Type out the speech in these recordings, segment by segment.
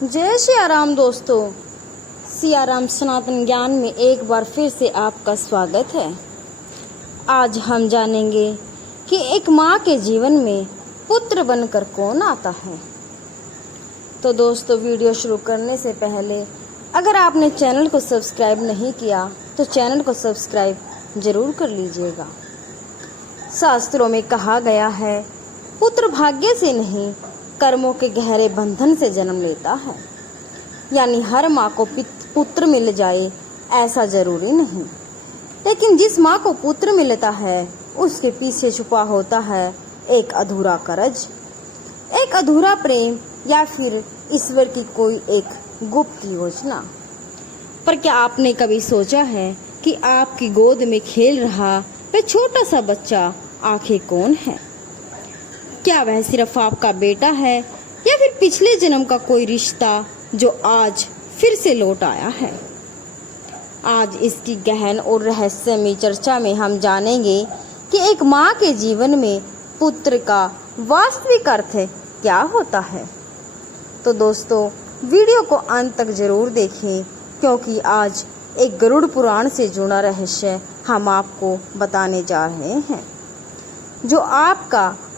जय सियाराम दोस्तों। सियाराम सनातन ज्ञान में एक बार फिर से आपका स्वागत है। आज हम जानेंगे कि एक माँ के जीवन में पुत्र बनकर कौन आता है। तो दोस्तों, वीडियो शुरू करने से पहले अगर आपने चैनल को सब्सक्राइब नहीं किया तो चैनल को सब्सक्राइब जरूर कर लीजिएगा। शास्त्रों में कहा गया है, पुत्र भाग्य से नहीं कर्मों के गहरे बंधन से जन्म लेता है। यानी हर माँ को पुत्र मिल जाए ऐसा जरूरी नहीं, लेकिन जिस माँ को पुत्र मिलता है उसके पीछे छुपा होता है एक अधूरा कर्ज, एक अधूरा प्रेम या फिर ईश्वर की कोई एक गुप्त योजना। पर क्या आपने कभी सोचा है कि आपकी गोद में खेल रहा वह छोटा सा बच्चा आखिर कौन है? क्या वह सिर्फ आपका बेटा है या फिर पिछले जन्म का कोई रिश्ता जो आज फिर से लौट आया है? आज इसकी गहन और रहस्यमयी चर्चा में हम जानेंगे कि एक माँ के जीवन में पुत्र का वास्तविक अर्थ क्या होता है। तो दोस्तों, वीडियो को अंत तक जरूर देखें, क्योंकि आज एक गरुड़ पुराण से जुड़ा रहस्य हम आपको बताने जा रहे हैं, जो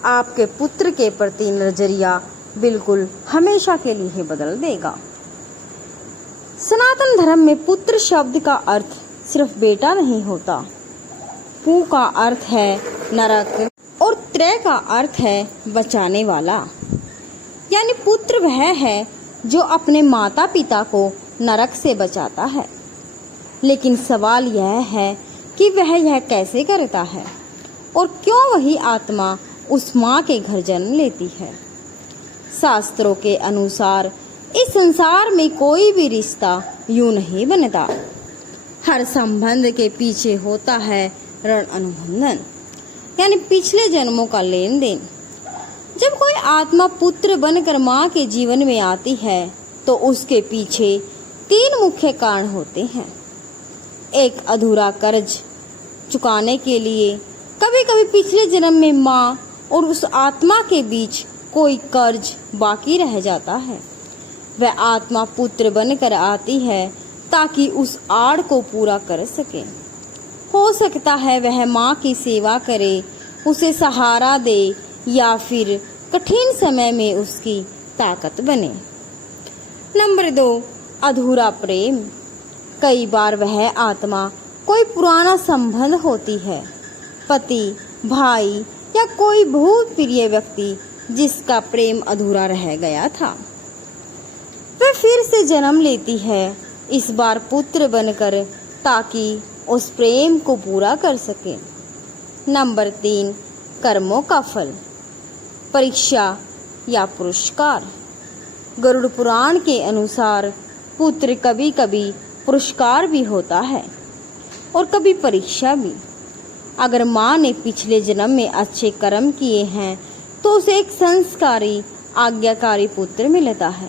आपके पुत्र के प्रति नजरिया बिल्कुल हमेशा के लिए बदल देगा। सनातन धर्म में पुत्र शब्द का अर्थ सिर्फ बेटा नहीं होता। पु का अर्थ है नरक और त्रय का अर्थ है बचाने वाला। यानी पुत्र वह है जो अपने माता पिता को नरक से बचाता है। लेकिन सवाल यह है कि वह यह कैसे करता है और क्यों वही आत्मा उस माँ के घर जन्म लेती है। शास्त्रों के अनुसार इस संसार में कोई भी रिश्ता यूं नहीं बनता। हर संबंध के पीछे होता है ऋण अनुबंधन, यानी पिछले जन्मों का लेन देन। जब कोई आत्मा पुत्र बनकर माँ के जीवन में आती है तो उसके पीछे 3 मुख्य कारण होते हैं। एक, अधूरा कर्ज चुकाने के लिए। कभी कभी पिछले जन्म में माँ और उस आत्मा के बीच कोई कर्ज बाकी रह जाता है। वह आत्मा पुत्र बनकर आती है ताकि उस आड़ को पूरा कर सके। हो सकता है वह माँ की सेवा करे, उसे सहारा दे या फिर कठिन समय में उसकी ताकत बने। नंबर 2, अधूरा प्रेम। कई बार वह आत्मा कोई पुराना संबंध होती है, पति, भाई या कोई बहुत प्रिय व्यक्ति जिसका प्रेम अधूरा रह गया था। वह फिर से जन्म लेती है, इस बार पुत्र बनकर, ताकि उस प्रेम को पूरा कर सके। नंबर 3, कर्मों का फल, परीक्षा या पुरस्कार। गरुड़ पुराण के अनुसार पुत्र कभी कभी पुरस्कार भी होता है और कभी परीक्षा भी। अगर माँ ने पिछले जन्म में अच्छे कर्म किए हैं तो उसे एक संस्कारी आज्ञाकारी पुत्र मिलता है।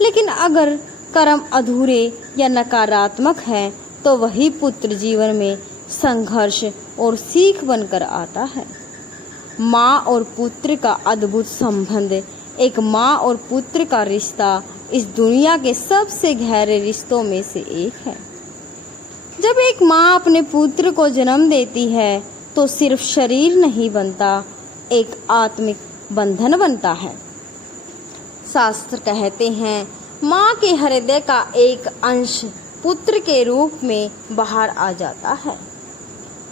लेकिन अगर कर्म अधूरे या नकारात्मक है तो वही पुत्र जीवन में संघर्ष और सीख बनकर आता है। माँ और पुत्र का अद्भुत संबंध, एक माँ और पुत्र का रिश्ता इस दुनिया के सबसे गहरे रिश्तों में से एक है। जब एक माँ अपने पुत्र को जन्म देती है तो सिर्फ शरीर नहीं बनता, एक आत्मिक बंधन बनता है। शास्त्र कहते हैं, माँ के हृदय का एक अंश पुत्र के रूप में बाहर आ जाता है।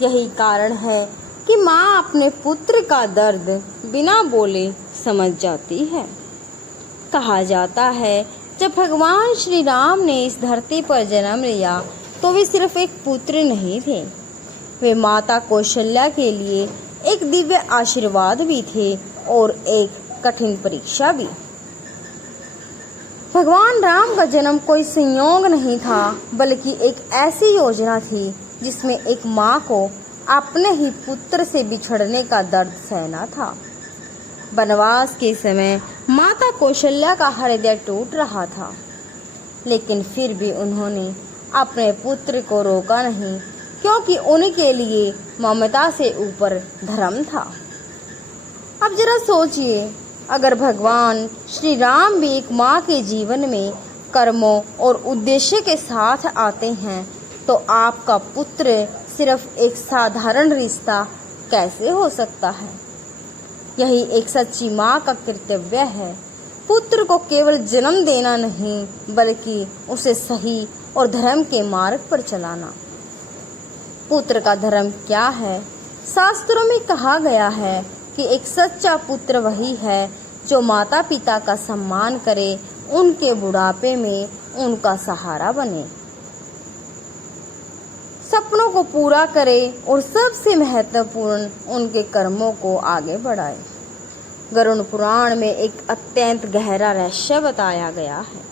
यही कारण है कि माँ अपने पुत्र का दर्द बिना बोले समझ जाती है। कहा जाता है, जब भगवान श्री राम ने इस धरती पर जन्म लिया तो वे सिर्फ एक पुत्र नहीं थे, वे माता कौशल्या के लिए एक दिव्य आशीर्वाद भी थे और एक कठिन परीक्षा भी। भगवान राम का जन्म कोई संयोग नहीं था, बल्कि एक ऐसी योजना थी जिसमें एक माँ को अपने ही पुत्र से बिछड़ने का दर्द सहना था। वनवास के समय माता कौशल्या का हृदय टूट रहा था, लेकिन फिर भी उन्होंने अपने पुत्र को रोका नहीं, क्योंकि उनके लिए ममता से ऊपर धर्म था। अब जरा सोचिए अगर भगवान श्री राम भी एक माँ के जीवन में कर्मों और उद्देश्य के साथ आते हैं तो आपका पुत्र सिर्फ एक साधारण रिश्ता कैसे हो सकता है। यही एक सच्ची माँ का कर्तव्य है, पुत्र को केवल जन्म देना नहीं बल्कि उसे सही और धर्म के मार्ग पर चलाना। पुत्र का धर्म क्या है? शास्त्रों में कहा गया है कि एक सच्चा पुत्र वही है जो माता पिता का सम्मान करे, उनके बुढ़ापे में उनका सहारा बने, सपनों को पूरा करे और सबसे महत्वपूर्ण उनके कर्मों को आगे बढ़ाए। गरुड़ पुराण में एक अत्यंत गहरा रहस्य बताया गया है।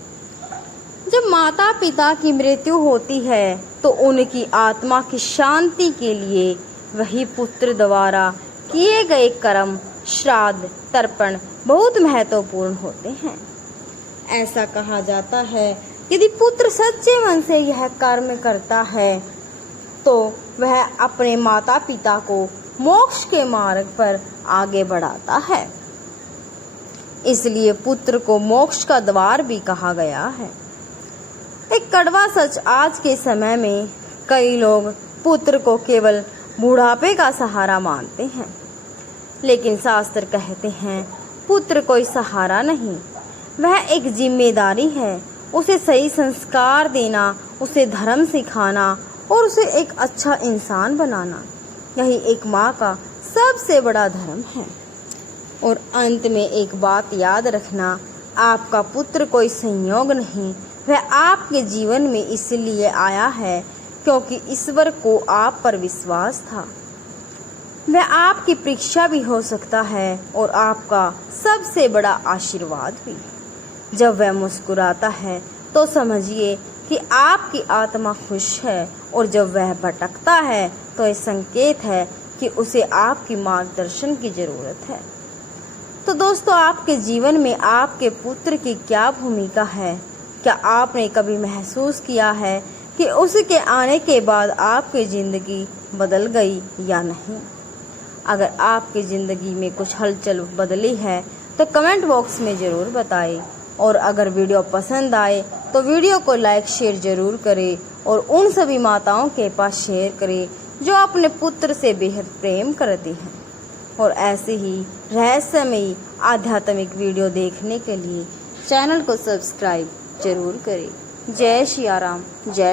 जब माता पिता की मृत्यु होती है तो उनकी आत्मा की शांति के लिए वही पुत्र द्वारा किए गए कर्म, श्राद्ध, तर्पण बहुत महत्वपूर्ण होते हैं। ऐसा कहा जाता है यदि पुत्र सच्चे मन से यह कर्म करता है तो वह अपने माता पिता को मोक्ष के मार्ग पर आगे बढ़ाता है। इसलिए पुत्र को मोक्ष का द्वार भी कहा गया है। एक कड़वा सच आज के समय में कई लोग पुत्र को केवल बुढ़ापे का सहारा मानते हैं, लेकिन शास्त्र कहते हैं पुत्र कोई सहारा नहीं, वह एक जिम्मेदारी है। उसे सही संस्कार देना, उसे धर्म सिखाना और उसे एक अच्छा इंसान बनाना, यही एक माँ का सबसे बड़ा धर्म है। और अंत में एक बात याद रखना, आपका पुत्र कोई संयोग नहीं, वह आपके जीवन में इसलिए आया है क्योंकि ईश्वर को आप पर विश्वास था। वह आपकी परीक्षा भी हो सकता है और आपका सबसे बड़ा आशीर्वाद भी। जब वह मुस्कुराता है तो समझिए कि आपकी आत्मा खुश है, और जब वह भटकता है तो यह संकेत है कि उसे आपकी मार्गदर्शन की ज़रूरत है। तो दोस्तों, आपके जीवन में आपके पुत्र की क्या भूमिका है? क्या आपने कभी महसूस किया है कि उसके आने के बाद आपकी ज़िंदगी बदल गई या नहीं? अगर आपकी ज़िंदगी में कुछ हलचल बदली है तो कमेंट बॉक्स में ज़रूर बताएं। और अगर वीडियो पसंद आए तो वीडियो को लाइक शेयर ज़रूर करें और उन सभी माताओं के पास शेयर करें जो अपने पुत्र से बेहद प्रेम करती हैं। और ऐसे ही रहस्यमयी आध्यात्मिक वीडियो देखने के लिए चैनल को सब्सक्राइब जरूर करें। जय श्री राम, जय